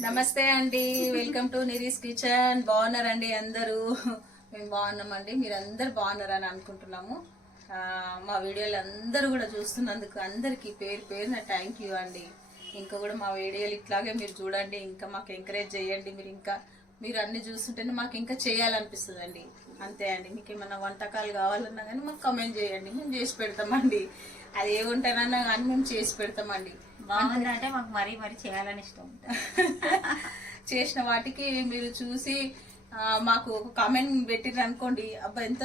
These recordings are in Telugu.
నమస్తే అండి. వెల్కమ్ టు నిరీస్ కిచెన్ బాగున్నారండి అందరూ? మేము బాగున్నామండి. మీరు అందరు బాగున్నారని అనుకుంటున్నాము. మా వీడియోలు అందరూ కూడా చూస్తున్నందుకు అందరికీ పేరు పేరున థ్యాంక్ యూ అండి. ఇంకా కూడా మా వీడియోలు ఇట్లాగే మీరు చూడండి. ఇంకా మాకు ఎంకరేజ్ చేయండి. మీరు ఇంకా మీరు అన్ని చూస్తుంటేనే మాకు ఇంకా చేయాలనిపిస్తుంది అంతే అండి. మీకు ఏమైనా వంటకాలు కావాలన్నా కానీ మాకు కమెంట్ చేయండి. మేము చేసి పెడతామండి. అది ఏ వంటనన్నా కానీ మేము చేసి పెడతామండి. బాగుందంటే మాకు మరీ మరీ చేయాలని ఇష్టం. ఉంటుంది చేసిన వాటికి మీరు చూసి మాకు ఒక కామెంట్ పెట్టిర్రు అనుకోండి అబ్బా ఎంత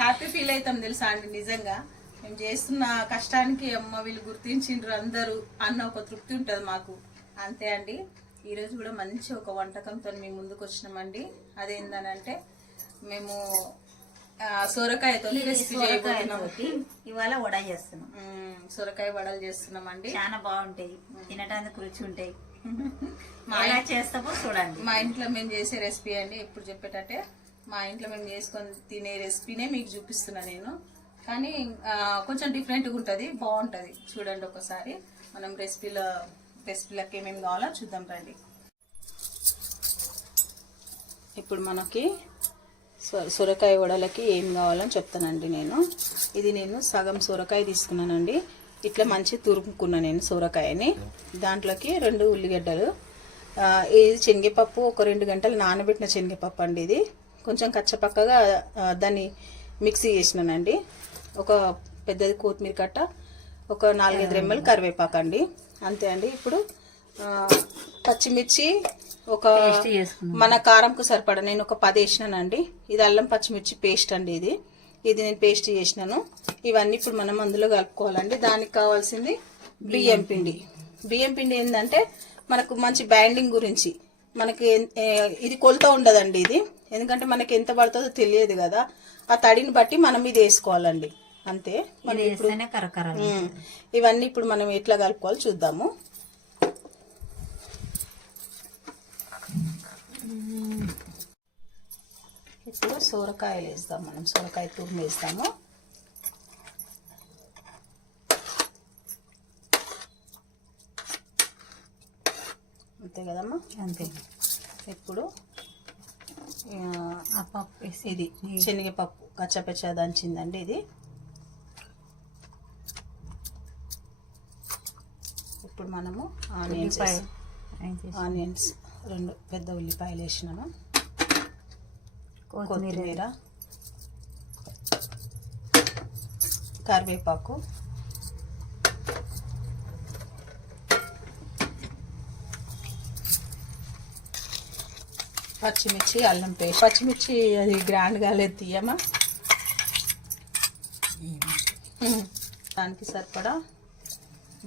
హ్యాపీ ఫీల్ అవుతాం తెలుసా అండి నిజంగా. మేము చేస్తున్న కష్టానికి అమ్మ వీళ్ళు గుర్తించిండ్రు అందరూ అన్న ఒక తృప్తి ఉంటుంది మాకు. అంతే అండి. ఈరోజు కూడా మంచి ఒక వంటకంతో మేము ముందుకు వచ్చినామండి అదేందనంటే మేము సొరకాయతో రెసిపీ చేయబోతున్నాం. సొరకాయతోటి ఇవాళ వడ చేస్తున్నాం. సొరకాయ వడలు చేస్తున్నామండి. చాలా బాగుంటాయి తినడానికి రుచి ఉంటాయి. ఎలా చేస్తామో చూడండి. మా ఇంట్లో మేము చేసే రెసిపీ అండి ఎప్పుడు చెప్పేటట్టే. మా ఇంట్లో మేము చేసుకొని తినే రెసిపీనే మీకు చూపిస్తున్నా నేను. కానీ కొంచెం డిఫరెంట్గా ఉంటుంది బాగుంటుంది. చూడండి ఒకసారి. మనం రెసిపీలో రెసిపీలకి ఏమేమి కావాలో చూద్దాం రండి. ఇప్పుడు మనకి సొరకాయ వడలకి ఏం కావాలని చెప్తానండి నేను. ఇది నేను సగం సొరకాయ తీసుకున్నానండి. ఇట్లా మంచి తురుముకున్నా నేను సొరకాయని. దాంట్లోకి రెండు ఉల్లిగడ్డలు. ఇది శనగపప్పు ఒక రెండు గంటలు నానబెట్టిన శనగపప్పు అండి ఇది. కొంచెం కచ్చపక్కగా దాన్ని మిక్సీ చేసినానండి. ఒక పెద్దది కొత్తిమీర కట్ట ఒక నాలుగైదు రెమ్మలు కరివేపాకు అండి అంతే అండి. ఇప్పుడు పచ్చిమిర్చి ఒక మన కారంకు సరిపడా నేను ఒక పది వేసినానండి. ఇది అల్లం పచ్చిమిర్చి పేస్ట్ అండి ఇది. ఇది నేను పేస్ట్ చేసినాను. ఇవన్నీ ఇప్పుడు మనం అందులో కలుపుకోవాలండి. దానికి కావాల్సింది బియ్యం పిండి. బియ్యం పిండి ఏంటంటే మనకు మంచి బైండింగ్ గురించి. మనకి ఇది కొలత ఉండదండి ఇది. ఎందుకంటే మనకి ఎంత పడుతుందో తెలియదు కదా. ఆ తడిని బట్టి మనం ఇది వేసుకోవాలండి. అంతే. మనం ఇప్పుడు ఇవన్నీ ఇప్పుడు మనం ఎట్లా కలుపుకోవాలో చూద్దాము. ఇప్పుడు సోరకాయలు వేస్తాం మనం. సోరకాయ తురుము వేస్తాము. అంతే కదమ్మా? అంతే. ఇప్పుడు ఆ, పప్పు వేసి ఇది. శనగపప్పు. కచ్చపచ్చ దంచిందండి ఇది. ఇప్పుడు మనము ఆనియన్స్. ఆనియన్స్. రెండు పెద్ద ఉల్లిపాయలు వేసినాము కొత్తిమీర. కరివేపాకు. పచ్చిమిర్చి అల్లం పేస్ట్. పచ్చిమిర్చి అది గ్రాండ్ కాలేదు తీయమా? దానికి సరిపడా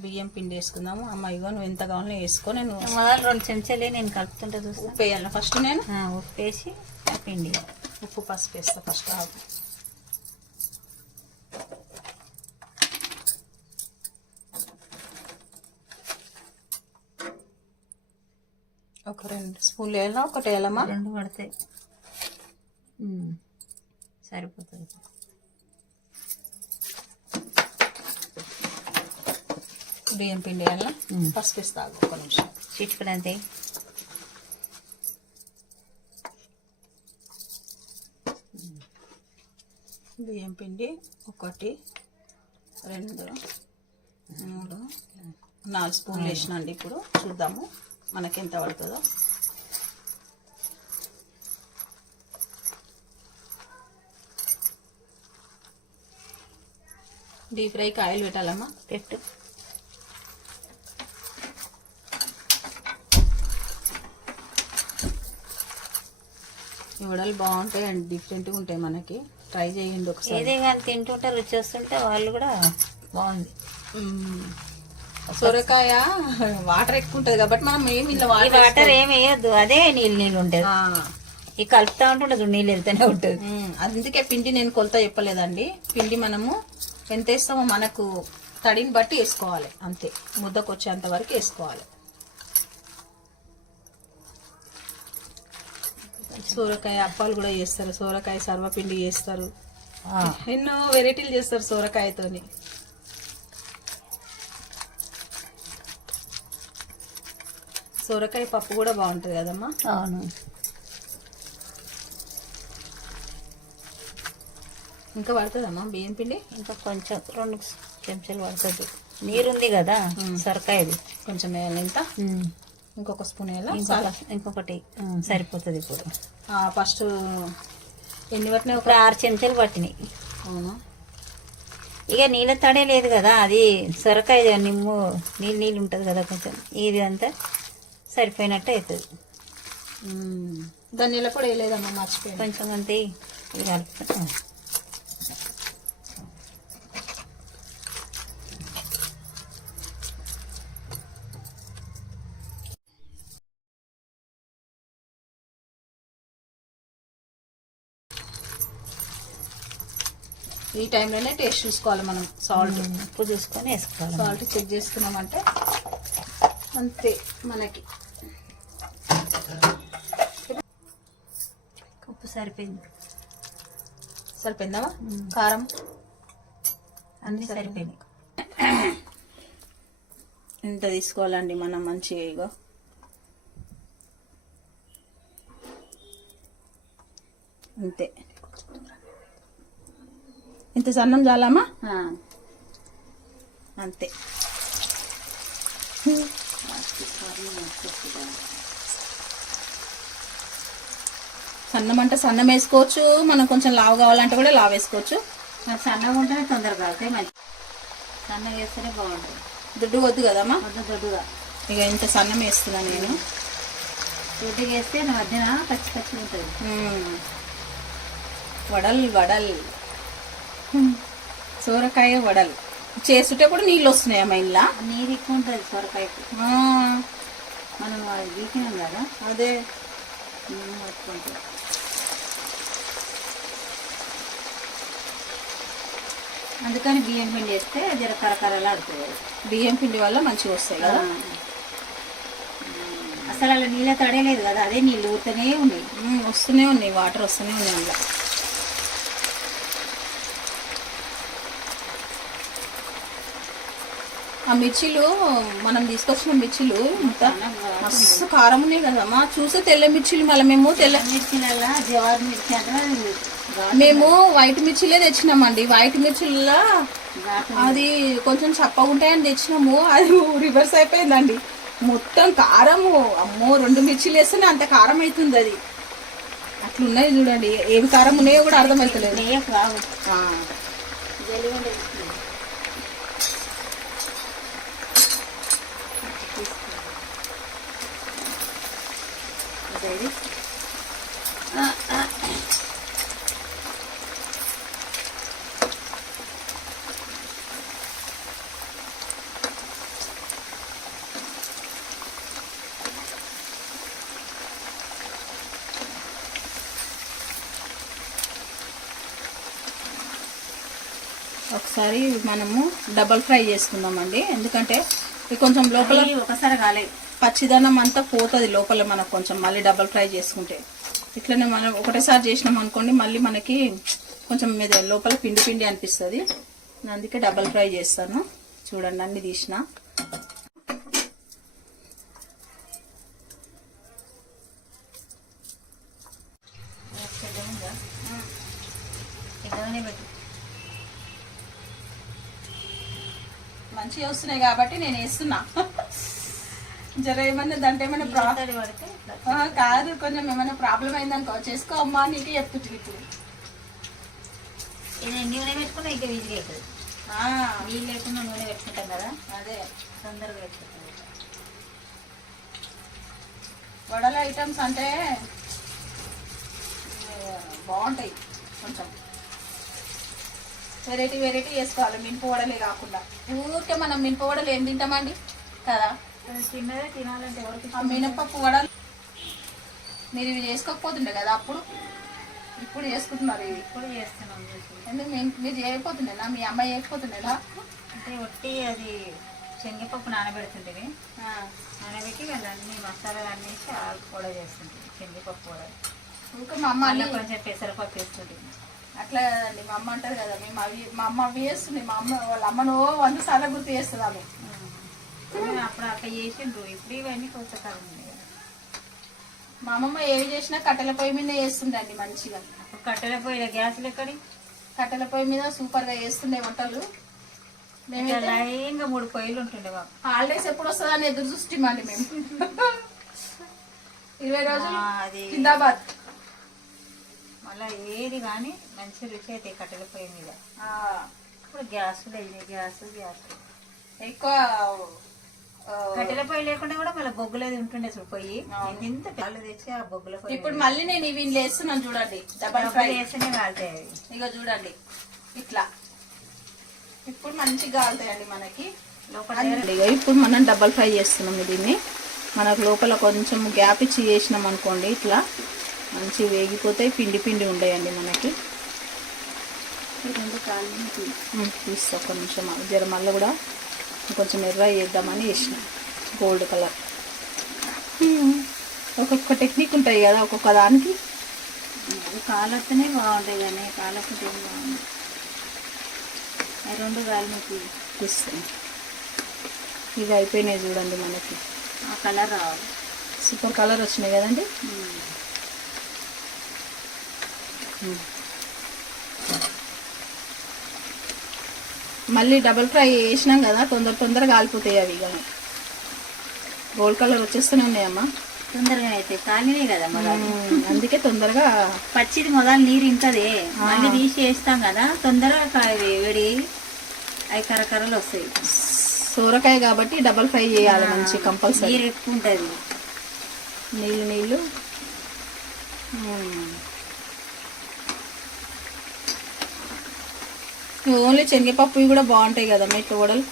బియ్యం పిండి వేసుకుందాము. అమ్మ ఇగో నువ్వు ఎంత కావాలో వేసుకో. నేను మొదలు రెండు చెంచాలే నేను కలుపుతుంటే చూస్తా. ఉప్పు వేయాలి ఫస్ట్ నేను? ఉప్పు వేసి పిండి. ఉప్పు పసుపు వేస్తా ఫస్ట్ ఆగు. ఒక రెండు స్పూన్లు వేయాలా? ఒకటి వేయాలమ్మా? రెండు పడతాయి. సరిపోతుంది. బియ్యం పిండి వేయాలా ఉమ్. పసుపు ఆగు ఒక నిమిషం చిట్టుకుడు అంతే బియ్యం పిండి ఒకటి రెండు మూడు నాలుగు స్పూన్లు వేసినండి ఇప్పుడు. చూద్దాము మనకి ఎంత పడుతుందో. డీప్ ఫ్రైకి ఆయిల్ పెట్టాలమ్మా. పెట్టు. ఈ వడలు బాగుంటాయండి డిఫరెంట్గా ఉంటాయి మనకి. ట్రై చేయండి ఒకసారి. ఏదే కానీ తింటుంటే రుచి వస్తుంటే వాళ్ళు కూడా బాగుంది. సొరకాయ వాటర్ ఎక్కువ ఉంటుంది కాబట్టి మనం ఏమి వాటర్ ఏమి వేయొద్దు అదే నీళ్ళు నీళ్ళు ఉంటుంది. ఈ కలుపుతా ఉంటుండదు నీళ్ళు వెళ్తూనే ఉంటుంది. అందుకే పిండి నేను కొలత చెప్పలేదండి. పిండి మనము ఎంత వేస్తామో మనకు తడిని బట్టి వేసుకోవాలి అంతే. ముద్దకు వచ్చేంత వరకు వేసుకోవాలి. సోరకాయ అప్పాలు కూడా చేస్తారు. సోరకాయ సర్వపిండి చేస్తారు. ఎన్నో వెరైటీలు చేస్తారు సోరకాయతోని. సొరకాయ పప్పు కూడా బాగుంటుంది కదమ్మా? అవును. ఇంకా పడుతుందమ్మా బియ్యం పిండి? ఇంకా కొంచెం రెండు చెంచాలు పడుతుంది. నీరుంది కదా సొరకాయది. కొంచెం వేయాలి ఇంత ఇంకొక స్పూన్ వేయాలా? ఇంకొక ఇంకొకటి. సరిపోతుంది ఇప్పుడు. ఫస్ట్ ఎన్ని పట్టినాయి ఒక ఆరు చెంచాలు పట్టినాయి. అవునా? ఇక నీళ్ళ తడే లేదు కదా అది సొరకాయ నిమ్ము నీళ్ళు నీళ్ళు ఉంటుంది కదా కొంచెం. ఇది అంతా సరిపోయినట్టు అవుతుంది మ్మ్. ధనియాల పొడి వేయలేదమ్మా మర్చిపోయాను. కొంచెం అంతే ఇది కలుపుతా. ఈ టైంలోనే టేస్ట్ చూసుకోవాలి మనం సాల్ట్. ఉప్పు చూసుకొని వేసుకోవాలి. సాల్ట్ చెక్ చేసుకున్నామంటే అంతే మనకి. ఉప్పు సరిపోయింది. సరిపోయిందమ్మా కారం? అన్నీ సరిపోయినాయి. ఇంత తీసుకోవాలండి మనం మంచిగా ఇగో. అంతే. ఇంత సన్నం చాలమ్మా? అంతే. సన్నం అంటే సన్నం వేసుకోవచ్చు. మనం కొంచెం లావు కావాలంటే కూడా లావు వేసుకోవచ్చు. మరి సన్నగా ఉంటేనే తొందరగా అవుతాయి మంచి సన్నగా వేస్తేనే బాగుంటుంది. దుడ్డు వద్దు కదమ్మా? వద్ద దొడ్డుగా. ఇక ఇంత సన్నం వేస్తున్నాను నేను. దొడ్డుగా వేస్తే నా మధ్యన పచ్చి పచ్చి ఉంటుంది. వడల్ వడల్. సోరకాయ వడల్. చేస్తుంటే కూడా నీళ్ళు వస్తున్నాయి అమ్మా ఇంట్లో నీరు ఎక్కువ ఉంటుంది సొరకాయకు. మనం అది వీకినాం కదా. అదే. అందుకని బియ్యం పిండి వేస్తే జర కరకరలాడుతుంది అది. బియ్యం పిండి వల్ల మంచిగా వస్తాయి కదా? అసలు అలా నీళ్ళ తడలేదు కదా అదే నీళ్ళు ఊరుతూనే ఉన్నాయి. వస్తూనే ఉన్నాయి వాటర్ వస్తూనే ఉన్నాయి అందులో. ఆ మిర్చీలు మనం తీసుకొచ్చిన మిర్చీలు ఇంత మస్తు కారం ఉన్నాయి కదమ్మా చూస్తే తెల్ల మిర్చీలు మళ్ళీ మేము తెల్ల మిర్చిలల్లా జవార్ మిర్చి మేము వైట్ మిర్చిలే తెచ్చినామండి. వైట్ మిర్చిల్లో అది కొంచెం చప్పగా ఉంటాయని తెచ్చినాము. అది రివర్స్ అయిపోయిందండి. మొత్తం కారము. అమ్మో రెండు మిర్చిలు వేస్తేనే అంత కారం అవుతుంది అది. అట్లున్నాయి చూడండి. ఏం కారం ఉన్నాయో కూడా అర్థమవుతలేదు నెయ్యకు ఒకసారి మనము డబల్ ఫ్రై చేసుకుందామండి. ఎందుకంటే ఇది కొంచెం లోపల ఒకసారి కాలేదు పచ్చిదనం అంతా పోతుంది లోపల మనకు కొంచెం మళ్ళీ డబల్ ఫ్రై చేసుకుంటే. ఇట్లనే మనం ఒకటేసారి చేసినాం అనుకోండి మళ్ళీ మనకి కొంచెం మీద లోపల పిండి పిండి అనిపిస్తుంది. అందుకే డబల్ ఫ్రై చేస్తాను. చూడండి అన్ని తీసిన. మంచిగా వస్తున్నాయి కాబట్టి నేను వేస్తున్నా. జర ఏమన్నా దాంట్లో ఏమైనా ప్రా తడి పడితే ఇట్లా. ఆ, కాదు కొంచెం ఏమైనా ప్రాబ్లం అయిందనుకో. చేసుకో అమ్మా నీకే చెప్తుంది ఇప్పుడు ఇది నూనె పెట్టుకున్నా ఇంకా ఈజీగా అవుతుంది నీళ్ళు లేకుండా నూనె పెట్టుకుంటాం కదా. అదే. తొందరగా పెట్టుకుంటాం. వడల ఐటమ్స్ అంటే బాగుంటాయి కొంచెం. వెరైటీ వెరైటీ చేసుకోవాలి. మినప వడలే కాకుండా. ఊరికే మనం మినప వడలు ఏం తింటామండి? కదా. తిన్నదే తినాలంటే ఆ మినపప్పు వడలు మీరు ఇవి చేసుకోకపోతుండే కదా అప్పుడు? ఇప్పుడు చేసుకుంటున్నారు ఇవి. ఇప్పుడు చేస్తున్నాం చూసి. ఎందుకు మీరు చేయకపోతుండేనా? మీ అమ్మాయి చేయకపోతుండేనా? అంటే ఒట్టి అది శనగపప్పు నానబెడుతుంటివి ఆ, నానబెట్టి వాళ్ళు అన్ని మసాలాలు అన్ని వేసి కూడా చేస్తుంటుంది శనగపప్పు కూడా ఊరికే మా అమ్మ అన్ని కొంచెం పెసరపప్పు వేస్తుంటుంది అట్లా కదండి మా అమ్మ అంటది కదా మేము అవి మా అమ్మ అవి వేస్తుంది మా అమ్మ వాళ్ళ అమ్మను వంద సార్లు గుర్తు చేస్తుంది ఆమె. అప్పుడు అట్లా చేసిండ్రు. ఇప్పుడు ఇవన్నీ కొత్త కాలం ఉన్నాయి. మా అమ్మమ్మ ఏవి చేసినా కట్టెల పొయ్యి మీద చేస్తుండండి మంచిగా. అప్పుడు కట్టెల పొయ్యిల గ్యాసులు ఎక్కడి కట్టెల పొయ్యి మీద సూపర్గా చేస్తుండే వంటలు. లైన్గా మూడు పొయ్యిలు ఉంటుండే బాబు. హాలిడేస్ ఎప్పుడు వస్తుందని ఎదురు చూస్తామండి మేము. ఇరవై రోజులు జిందాబాద్. మళ్ళీ ఏది కానీ మంచి రుచి అయితే కట్టెల పొయ్యి మీద. ఇప్పుడు గ్యాస్ లేదు గ్యాస్ గ్యాస్ ఎక్కువ కట్టెల పొయ్యి లేకుండా కూడా మళ్ళీ బొగ్గులేది ఉంటుండే చూడు పొయ్యి. ఇంత పాలు తెచ్చి ఆ బొగ్గుల ఇప్పుడు మళ్ళీ నేను ఇవి వేస్తున్నాను చూడండి. డబల్ ఫ్రై వేస్తేనే కాలుతాయి. ఇక చూడండి. ఇట్లా. ఇప్పుడు మంచిగా కాలుతాయండి మనకి. లోపల ఇప్పుడు మనం డబల్ ఫ్రై చేస్తున్నాం దీన్ని. మనకు లోపల కొంచెం గ్యాప్ ఇచ్చి చేసినాం అనుకోండి ఇట్లా. మంచి వేగిపోతాయి పిండి పిండి ఉండయండి మనకి. తీస్తా ఒక నిమిషం. ఆగు. జర మళ్ళీ కూడా కొంచెం ఎర్ర చేద్దామని వేసిన గోల్డ్ కలర్ ఒక్కొక్క టెక్నిక్ ఉంటాయి కదా ఒక్కొక్క దానికి. అది కాలొస్తేనే బాగుంటాయి కానీ ఏం బాగుంది రెండు గాలి మీకు తీస్తాం ఇవి అయిపోయినాయి చూడండి మనకి. ఆ కలర్ రావాలి సూపర్ కలర్ వచ్చినాయి కదండి? మళ్ళీ డబల్ ఫ్రై చేసినాం కదా తొందర తొందరగా కాలిపోతాయి అవి ఇక. గోల్డ్ కలర్ వచ్చేస్తూనే ఉన్నాయమ్మా తొందరగా అయితే కాలినే కదా ఉమ్, అందుకే తొందరగా పచ్చిది మొదలు నీరు ఇంకదే మళ్ళీ తీసి వేస్తాం కదా తొందరగా వేడి అవి కరకరలు వస్తాయి. సోరకాయ కాబట్టి డబల్ ఫ్రై చేయాలి మంచి కంపల్సరీ. నీరు ఎక్కువ ఉంటుంది. నీళ్ళు నీళ్ళు. ఓన్లీ శనగపప్పు కూడా బాగుంటాయి కదా మీ తోడలు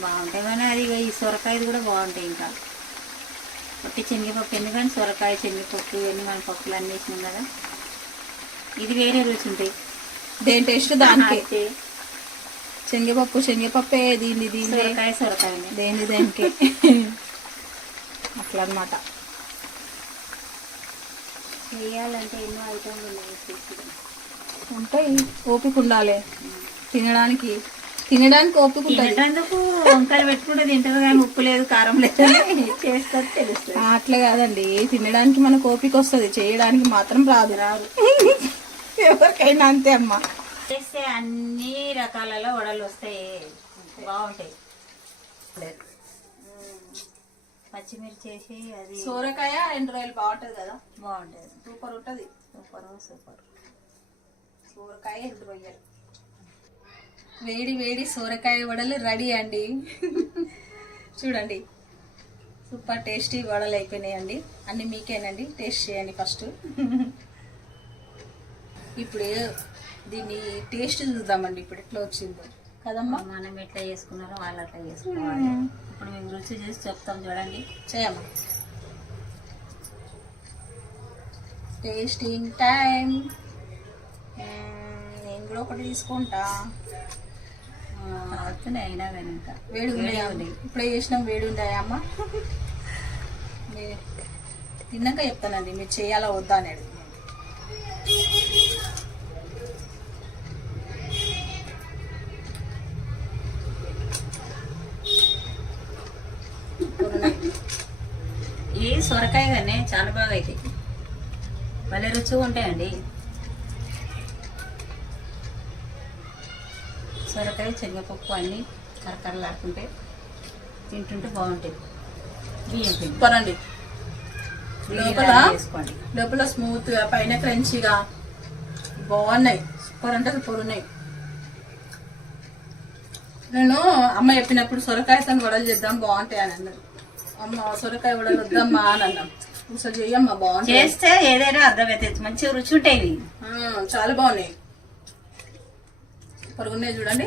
బాగుంటాయి కానీ అది ఈ సొరకాయది కూడా బాగుంటాయి ఇంకా. పొట్టి శనగపప్పు ఎందుకంటే సొరకాయ శనగపప్పు ఇవన్నీ మన పప్పులు అన్నీ వేసినాం కదా? ఇది వేరే రుచి ఉంటాయి. దేని టేస్ట్ దానికి? శనగపప్పు శనగపప్పే దీన్ని దీన్ని సొరకాయ సొరకాయ దేని దేనికి? అట్లా అన్నమాట చేయాలంటే ఎన్నో ఐటమ్లు ఉన్నాయి. ఉంటాయి. ఓపిక ఉండాలి. తినడానికి తినడానికి తినటందుకు వంకాయలు పెట్టుకుంటే తింటారు కానీ ఉప్పు లేదు కారం లేదు అని చేస్తే తెలుస్తుంది. అట్లా కాదండి. తినడానికి మనకు ఓపిక వస్తుంది. చేయడానికి మాత్రం రాదు రాదు. ఎవరికైనా అంతే అమ్మా. చేస్తే అన్ని రకాలలో వడలు వస్తాయి. బాగుంటాయి. పచ్చిమిర్చి వేసి అది సోరకాయ రెండు రోజులు బాగుంటది కదా? బాగుంటుంది. సూపర్ ఉంటది. Super super. సోరకాయ రెండు రొయ్యలు వేడి వేడి సోరకాయ వడలు రెడీ అండి. చూడండి. సూపర్ టేస్టీ వడలు అయిపోయినాయండి. అన్ని మీకేనండి. టేస్ట్ చేయండి ఫస్ట్. ఇప్పుడు దీన్ని టేస్ట్ చూద్దామండి. ఇప్పుడు ఎట్లా వచ్చిందో. కదమ్మా? మనం ఎట్లా చేసుకున్నారో వాళ్ళు అట్లా చేసుకోవాలి. ఇప్పుడు మేము రుచి చేసి చెప్తాం చూడండి. చేయమ్మా. టేస్టింగ్ టైం నేను కూడా ఒకటి తీసుకుంటా. వస్తున్నాయి అయినా కానీ ఇంకా. వేడి ఉన్నాయా ఇప్పుడే చేసినాం వేడి ఉన్నాయా అమ్మ. తిన్నాక చెప్తానండి మీరు చేయాలా వద్దా అనేది. ఈ సొరకాయ కానీ చాలా బాగా అవుతాయి భలే రుచిగా ఉంటాయండి. సొరకాయ శనగపప్పు అన్నీ కరకరలాడుతుంటే తింటుంటే బాగుంటాయి బియ్యం పిండి. సూపర్ అండి లోపల లోపల స్మూత్గా పైన క్రంచీగా బాగున్నాయి. సూపర్ అంటే సూపర్ ఉన్నాయి. నేను అమ్మ చెప్పినప్పుడు సొరకాయతో వడలు చేద్దాం బాగుంటాయి అని అన్నారు అమ్మ సొరకాయ వడలు వద్దమ్మా అని అన్నాం. చెయ్యమ్మా బాగుంటాయి. చేస్తే ఏదైనా అర్థమవుతుంది మంచిగా రుచి ఉంటాయి చాలా బాగున్నాయి. సూపర్ ఉన్నాయి చూడండి.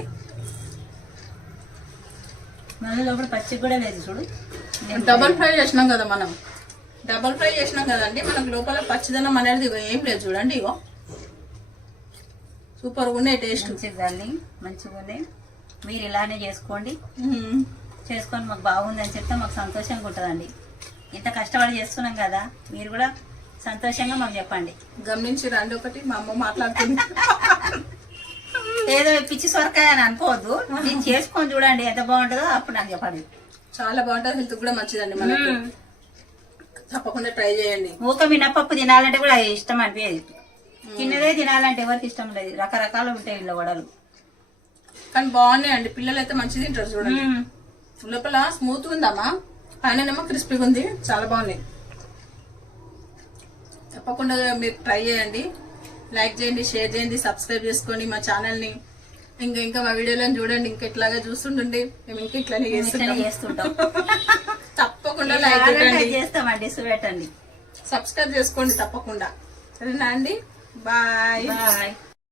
మళ్ళీ లోపల పచ్చి కూడా లేదు చూడు. డబల్ ఫ్రై చేసినాం కదా మనం. డబల్ ఫ్రై చేసినాం కదండి. మనకు లోపల పచ్చిదనం అనేది ఏం లేదు చూడండి ఇగో. సూపర్ ఉన్నాయి టేస్ట్ మంచిగా దాన్ని మంచిగా ఉంది మీరు ఇలానే చేసుకోండి. చేసుకొని మాకు బాగుందని చెప్తే మాకు సంతోషంగా ఉంటుందండి. ఇంత కష్టపడి చేస్తున్నాం కదా మీరు కూడా సంతోషంగా మాకు చెప్పండి. గమనించి రండి ఒకటి మా అమ్మ మాట్లాడుతుంది. ఏదో పిచ్చి సొరకాయ అని అనుకోవద్దు. నేను చేసుకొని చూడండి ఎంత బాగుంటుందో అప్పుడు నాకు చెప్పండి. చాలా బాగుంటుంది హెల్త్ కూడా మంచిదండి మనకి. తప్పకుండా ట్రై చేయండి. ఊక మినపప్పు తినాలంటే కూడా అది ఇష్టం అనిపించేది. తిన్నదే తినాలంటే ఎవరికి ఇష్టం లేదు. రకరకాలు ఉంటాయి ఇంట్లో వడలు. కానీ బాగున్నాయండి. పిల్లలు అయితే మంచిగా తింటారు చూడండి. లోపల స్మూత్ ఉందమ్మా. పైన క్రిస్పీగా ఉంది. చాలా బాగున్నాయి. తప్పకుండా మీరు ట్రై చేయండి. లైక్ చేయండి షేర్ చేయండి సబ్స్క్రైబ్ చేసుకోండి మా ఛానల్ని. ఇంకా ఇంకా మా వీడియోలను చూడండి ఇంకా ఇట్లాగా చూస్తుండండి మేము ఇంకా ఇట్లానే చేస్తుంటాం. తప్పకుండా లైక్ చేస్తామండి చూపెట్టండి సబ్స్క్రైబ్ చేసుకోండి తప్పకుండా. సరేనా అండి? బాయ్. బాయ్.